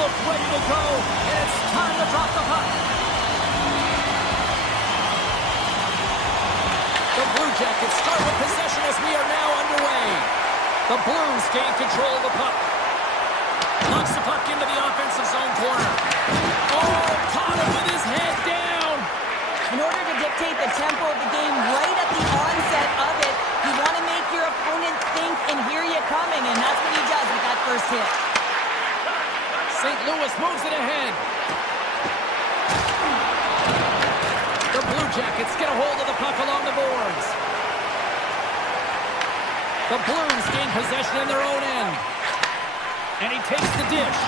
look ready to go, and it's time to drop the puck. The Blue Jackets start with possession as we are now underway. The Blues gain control of the puck. Knocks the puck into the offensive zone corner. Oh, caught him with his head down. In order to dictate the tempo of the game right at the onset of it, you want to make your opponent think and hear you coming, and that's what he does with that first hit. St. Louis moves it ahead. The Blue Jackets get a hold of the puck along the boards. The Blues gain possession in their own end. And he takes the dish.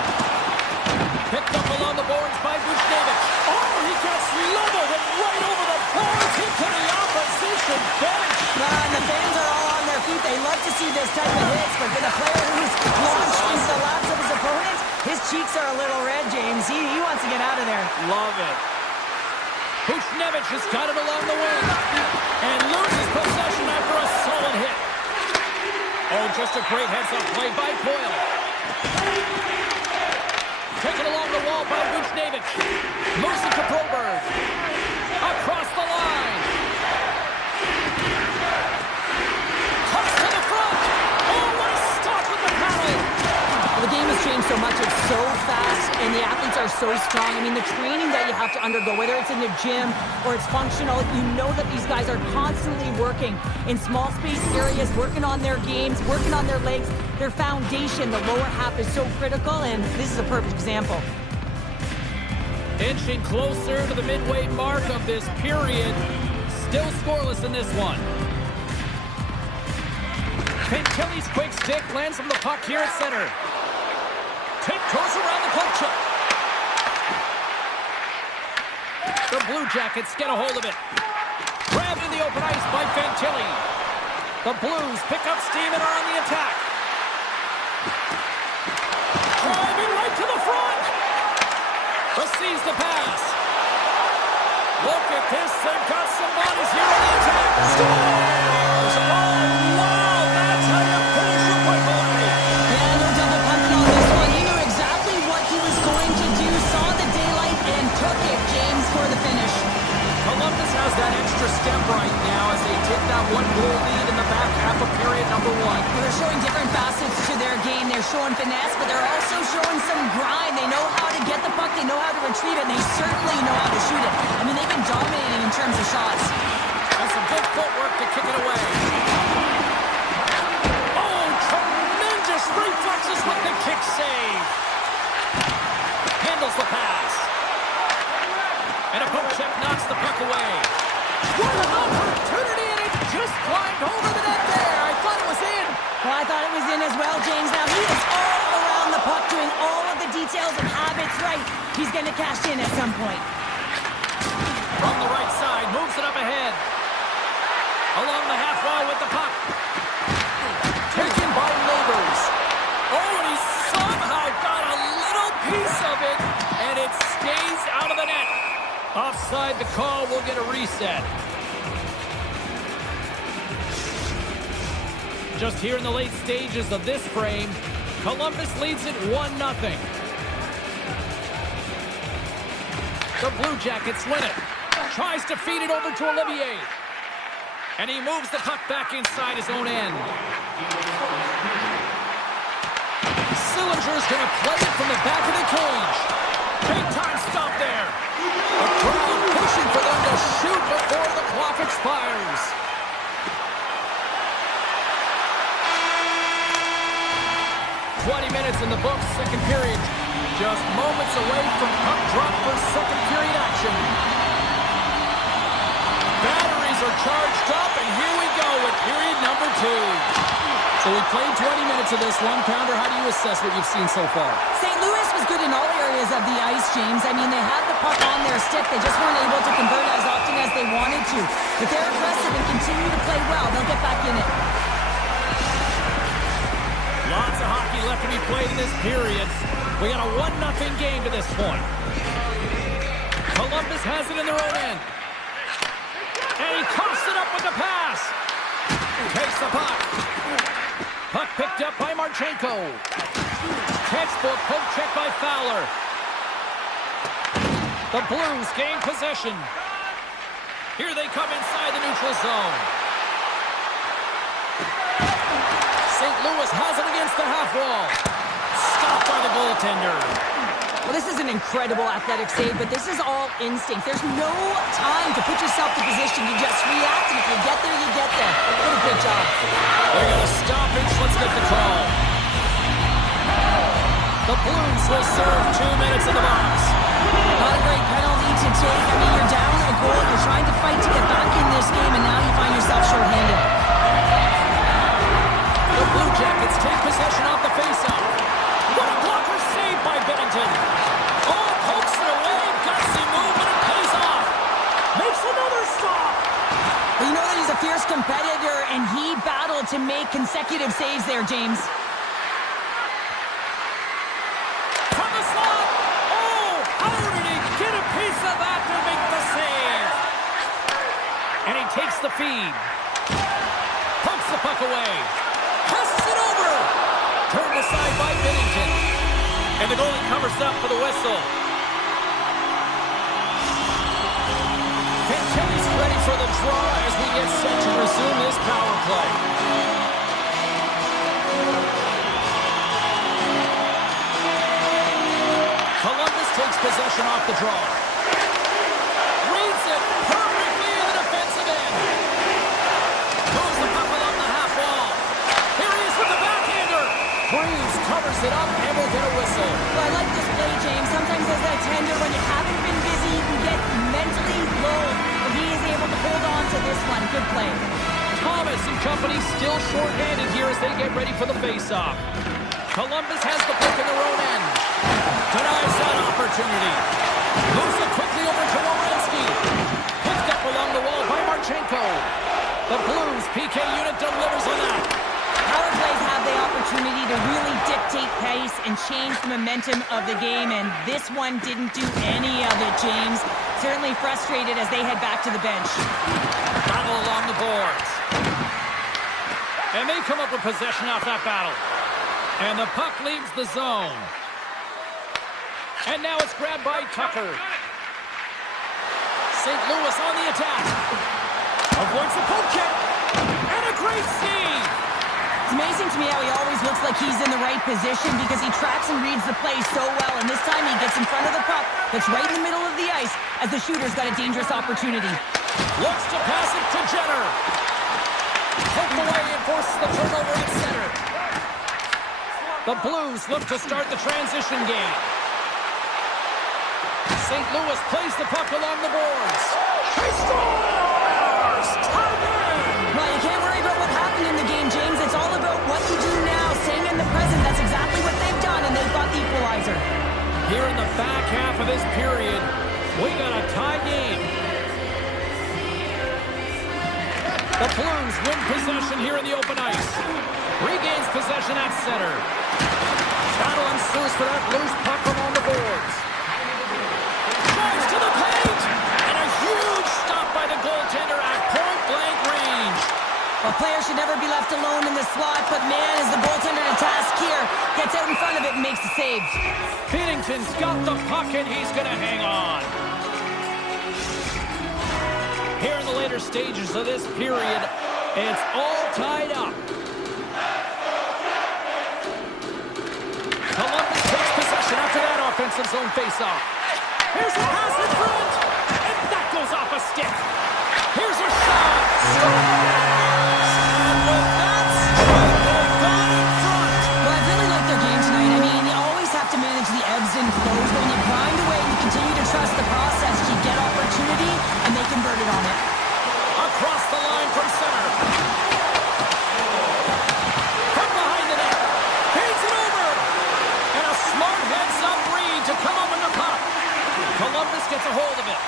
Picked up along the boards by Buchnevich. Oh, he gets leveled and right over the boards into the opposition bench. And the fans are all on their feet. They love to see this type of hits, but for the player who's launched into the laps of his opponent, his cheeks are a little red, James. He wants to get out of there. Love it. Buchnevich has got it along the wing and loses possession after a solid hit. Oh, just a great heads-up play by Coyle. Taken along the wall by Buchnevich. Moves it to Broberg. Across the line. Toss to the front. Oh, what a stop with the paddle. The game has changed so much. It's so fast, and the athletes are so strong. I mean, the training that you have to undergo, whether it's in the gym or it's functional, you know that these guys are constantly working in small space areas, working on their games, working on their legs. Their foundation, the lower half, is so critical, and this is a perfect example. Inching closer to the midway mark of this period. Still scoreless in this one. Fantilli's quick stick lands from the puck here at center. Tiptoes around the puck check. The Blue Jackets get a hold of it. Grabbed in the open ice by Fantilli. The Blues pick up steam and are on the attack. Driving right to the front. Receives the pass. Look at this. They've got some bodies here on the attack. Scores! Oh, wow. That's how you finish your breakaway. Yeah, no double pumping on this one. He knew exactly what he was going to do, saw the daylight, and took it, James, for the finish. Columbus has that extra step right now as they take that one-goal lead in the back half of period number one. They're showing different facets to their game. They're showing finesse, but they're also showing some grind. They know how to get the puck, they know how to retrieve it, and they certainly know how to shoot it. I mean, they've been dominating in terms of shots. And some good footwork to kick it away. Oh, tremendous reflexes with the kick save. Handles the pass. And a poke check knocks the puck away. What an opportunity, and it just climbed over the net there. I thought it was in. Well, I thought it was in as well, James. Now, he is all around the puck, doing all of the details and habits right. He's going to cash in at some point. From the right side, moves it up ahead. Along the half wall with the puck. Taken by Neighbors. Oh, and he somehow got a little piece of it, and it stays out of the net. Offside the call, will get a reset. Just here in the late stages of this frame, Columbus leads it 1-0. The Blue Jackets win it. Tries to feed it over to Olivier. And he moves the puck back inside his own end. Sillinger's going to play it from the back of the cage. Big time stop there. The crowd pushing for them to shoot before the clock expires. Minutes in the books, second period. Just moments away from puck drop for second period action. Batteries are charged up, and here we go with period number 2. So we played 20 minutes of this one. Pounder, how do you assess what you've seen so far? St. Louis was good in all areas of the ice, James. I mean, they had the puck on their stick. They just weren't able to convert as often as they wanted to. But they're aggressive and continue to play well. They'll get back in it. Lots of hockey left to be played in this period. We got a 1-0 game to this point. Columbus has it in their own end. And he coughs it up with the pass. Takes the puck. Puck picked up by Marchenko. Textbook poke check by Fowler. The Blues gain possession. Here they come inside the neutral zone. St. Louis has it against the half wall. Stopped by the goaltender. Well, this is an incredible athletic save, but this is all instinct. There's no time to put yourself in position. You just react, and if you get there, you get there. What a great job. They're going to stoppage. Let's get the call. The Blues will serve 2 minutes in the box. Not a great penalty to take. I mean, you're down a goal. You're trying to fight to get back in this game, and now you find yourself shorthanded. The Blue Jackets take possession off the faceoff. What a blocker save by Binnington. Oh, pokes it away. Gutsy move, and it pays off. Makes another stop. Well, you know that he's a fierce competitor, and he battled to make consecutive saves there, James. From the slot. Oh, how did he get a piece of that to make the save? And he takes the feed. Pumps the puck away. Passes it over. Turned aside by Binnington. And the goalie covers up for the whistle. Fantilli's ready for the draw as we get set to resume this power play. Columbus takes possession off the draw. Reads it perfectly in the defensive end. Moves the puck along the half wall. Here he is with the backhander. Breeze covers it up and will get a whistle. Well, I like this play, James. Sometimes as a tender, when you haven't been busy, you can get mentally low. But he is able to hold on to this one. Good play. Thomas and company still short-handed here as they get ready for the face-off. Columbus has the puck in their own end. Denies that opportunity. Moves it quickly over to Werenski. Picked up along the wall by Marchenko. The Blues PK unit delivers on that. Power plays have the opportunity to really dictate pace and change the momentum of the game, and this one didn't do any of it, James. Certainly frustrated as they head back to the bench. Battle along the boards. And they come up with possession off that battle. And the puck leaves the zone. And now it's grabbed by Tucker. St. Louis on the attack. Avoids the poke check. And a great save. It's amazing to me how he always looks like he's in the right position because he tracks and reads the play so well. And this time he gets in front of the puck that's right in the middle of the ice as the shooter's got a dangerous opportunity. Looks to pass it to Jenner. Poked away and forces the turnover at center. The Blues look to start the transition game. St. Louis plays the puck along the boards. He scores! Time in! Well, you can't worry about what happened in the game, James. It's all about what you do now, staying in the present. That's exactly what they've done, and they've got the equalizer. Here in the back half of this period, we got a tie game. The Blues win possession here in the open ice. Regains possession at center. Battle ensues for that loose puck along the boards. Drives to the paint! And a huge stop by the goaltender at point-blank range. A player should never be left alone in the slot, but man, is the goaltender to task here. Gets out in front of it and makes the save. Binnington's got the puck and he's going to hang on. Here in the later stages of this period, it's all tied up. Columbus takes possession after that offensive zone face-off. Here's a pass in front, and that goes off a stick. Here's a shot. And with that strike, they've gone in front. Well, I really like their game tonight. I mean, you always have to manage the ebbs and flows. When you grind away and you continue to trust the process, you get opportunity, and they converted on it. Across the line from center. From behind the net. Feeds it over. And a smart heads-up read to come up with the puck. Columbus gets a hold of it.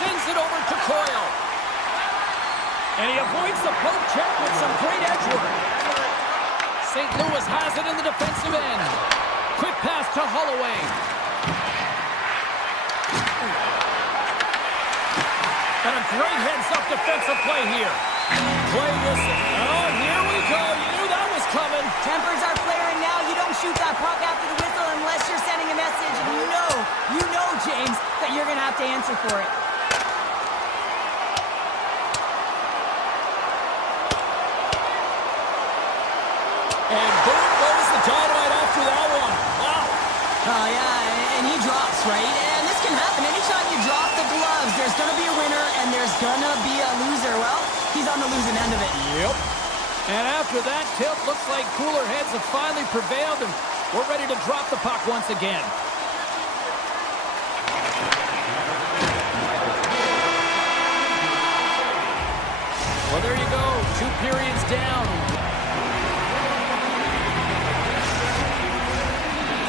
Sends it over to Coyle. And he avoids the poke check with some great edge work. St. Louis has it in the defensive end. Quick pass to Holloway. And a great heads-up defensive play here. Play this. Oh, here we go. You knew that was coming. Tempers are flaring now. You don't shoot that puck after the whistle unless you're sending a message. You know, James, that you're going to have to answer for it. And boom goes the dynamite after that one. Wow. Oh, yeah, and he drops, right? And this can happen. Anytime you drop the gloves, there's going to be a winner and there's going to be a loser. Well, he's on the losing end of it. Yep. And after that tip, looks like cooler heads have finally prevailed, and we're ready to drop the puck once again. Well, there you go. 2 periods down.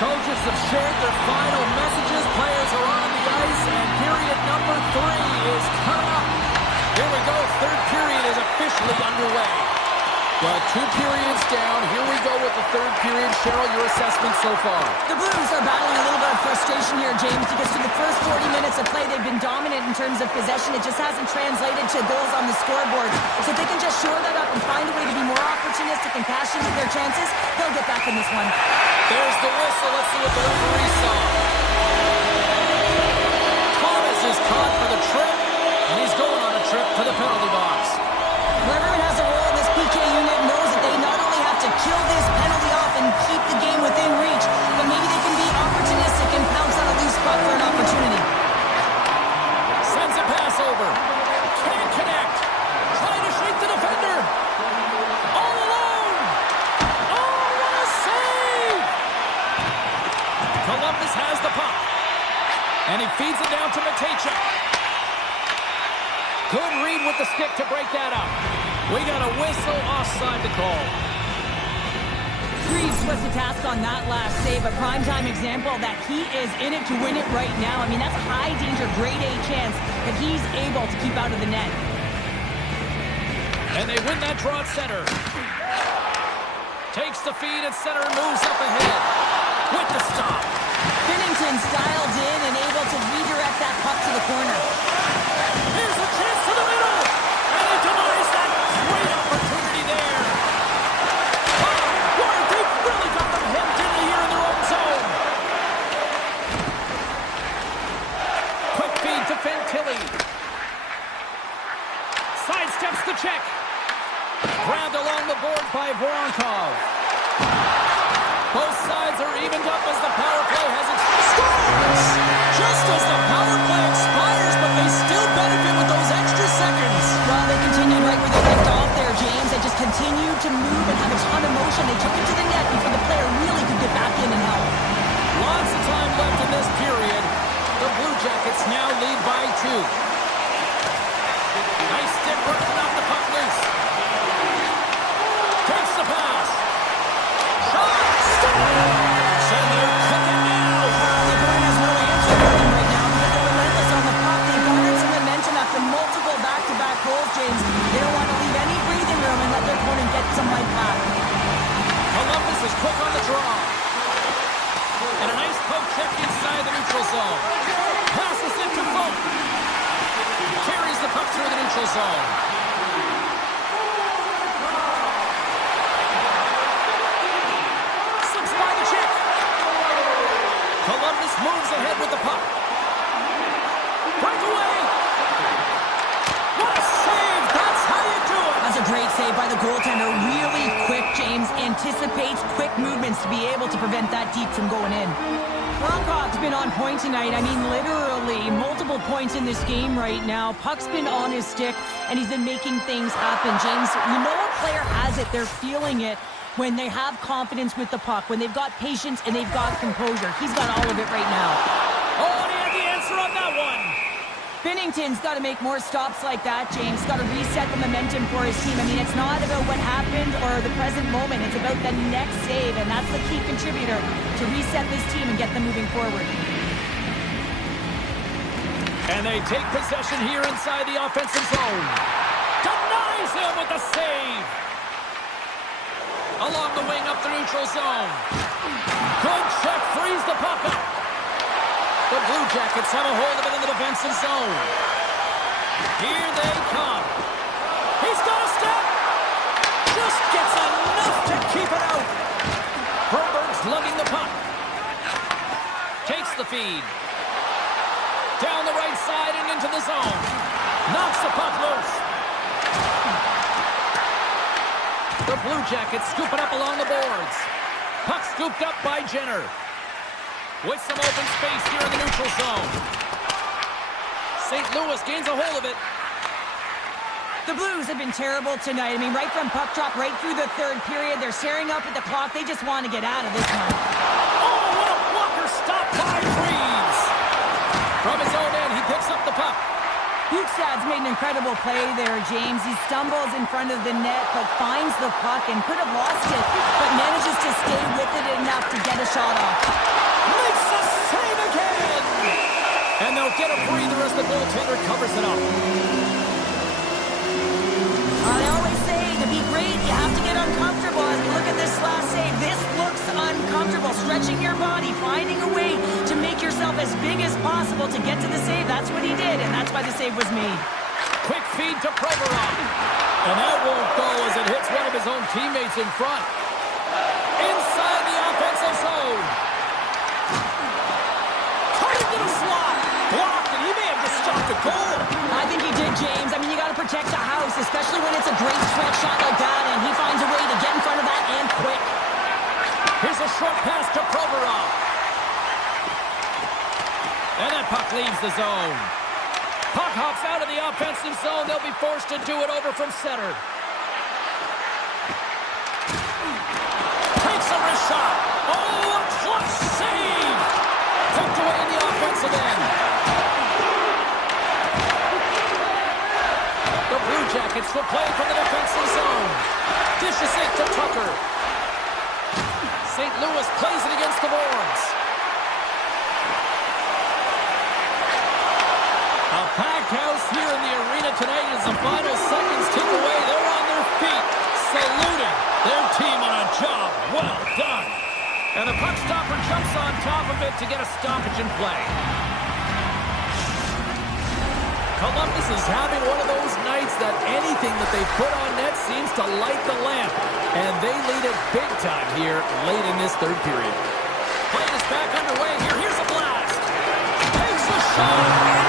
Coaches have shared their final messages. Players are on the ice, and period number 3 is coming up. Here we go. 3rd period is officially underway. But 2 periods down. Here we go with the 3rd period. Cheryl, your assessment so far? The Blues are battling a little bit of frustration here, James, because through the first 40 minutes of play, they've been dominant in terms of possession. It just hasn't translated to goals on the scoreboard. So if they can just shore that up and find a way to be more opportunistic and cash into their chances, they'll get back in this one. There's the whistle. Let's see what the referee saw. Thomas is caught for the trip, and he's going on a trip to the penalty box. Whoever has a role in this PK unit knows that they not only have to kill this penalty off and keep the game within reach, but maybe they can be opportunistic and pounce on a loose puck for an opportunity. Sends a pass over. Can't connect. Trying to shake the defender. All alone. Oh, what a save! Columbus has the puck. And he feeds it down to Matejchuk. Good read with the stick to break that up. We got a whistle offside to call. Freeze was the task on that last save, a primetime example that he is in it to win it right now. I mean, that's high danger, grade A chance that he's able to keep out of the net. And they win that draw at center. Takes the feed at center and moves up ahead. With the stop. Binnington's dialed in and able to redirect that puck to the corner. Here's a chance to the middle. And he denies that great opportunity there. Oh, boy, they've really got them hemmed in here in their own zone. Quick feed to Fantilli. Sidesteps the check. Grabbed along the board by Voronkov. Both sides are evened up as the power play has scores! Just as the power play expires, but they still benefit with those extra seconds. Well, they continued right where they left off there, James. They just continued to move and have a ton of motion. They took it to the net before the player really could get back in and help. Lots of time left in this period. The Blue Jackets now lead by 2. Nice stick working off the puck loose. Takes the pass. Shot! And they're cooking now. The Bruin has no answer for them right now because they're relentless on the puck. They've garnered some momentum after multiple back-to-back goals, James. They don't want to leave any breathing room and let their opponent get some life back. Columbus is quick on the draw. And a nice poke check inside the neutral zone. Passes it to Folk. Carries the puck through the neutral zone. Slips by the check. Columbus moves ahead with the puck. Breakaway. What a save. That's how you do it. That's a great save by the goaltender. Really quick, James. Anticipates quick movements to be able to prevent that deep from going in. Voronkhov's been on point tonight. I mean, literally multiple points in this game right now. Puck's been on his stick, and he's been making things happen. James, you know a player has it. They're feeling it when they have confidence with the puck, when they've got patience and they've got composure. He's got all of it right now. Oh, and he had the answer on that one. Binnington's got to make more stops like that, James. Got to reset the momentum for his team. I mean, it's not about what happened or the present moment. It's about the next save, and that's the key contributor to reset this team and get them moving forward. And they take possession here inside the offensive zone. Denies him with the save. Along the wing up the neutral zone. Good check, frees the puck up. The Blue Jackets have a hold of it in the defensive zone. Here they come. He's got a step. Just gets enough to keep it out. Herbert's lugging the feed. Down the right side and into the zone. Knocks the puck loose. The Blue Jackets scoop it up along the boards. Puck scooped up by Jenner. With some open space here in the neutral zone. St. Louis gains a hold of it. The Blues have been terrible tonight. I mean, right from puck drop, right through the third period, they're staring up at the clock. They just want to get out of this one. Oh, what a blocker stop by Reeves. From his own end, he picks up the puck. Bukestad's made an incredible play there, James. He stumbles in front of the net, but finds the puck and could have lost it, but manages to stay with it enough to get a shot off. Makes the save again! And they'll get a breather as the goaltender covers it up. I always say, to be great, you have to get uncomfortable. As we look at this last save, this looks uncomfortable. Stretching your body, finding a way to make yourself as big as possible to get to the save. That's what he did, and that's why the save was made. Quick feed to Provorov. And that won't go as it hits one of his own teammates in front. Inside the offensive zone. Cut into the slot. Blocked, and he may have just stopped the goal. I think he did, James. I mean, you got to protect the house, especially when it's a great stretch shot like that, and he finds a way to get in front of that and quick. Here's a short pass to Provorov. And that puck leaves the zone. Puck hops out of the offensive zone. They'll be forced to do it over from center. Takes a wrist shot. Oh, a clutch save! Poked away in the offensive end. The Blue Jackets will play from the defensive zone. Dishes it to Tucker. St. Louis plays it against the boards. A packed house here in the arena tonight as the final seconds tick away. They're on their feet, saluting their team on a job well done. And the puck stopper jumps on top of it to get a stoppage in play. Columbus is having one of those nights that anything that they put on net seems to light the lamp. And they lead it big time here late in this third period. Play is back underway here. Here's a blast. Takes a shot.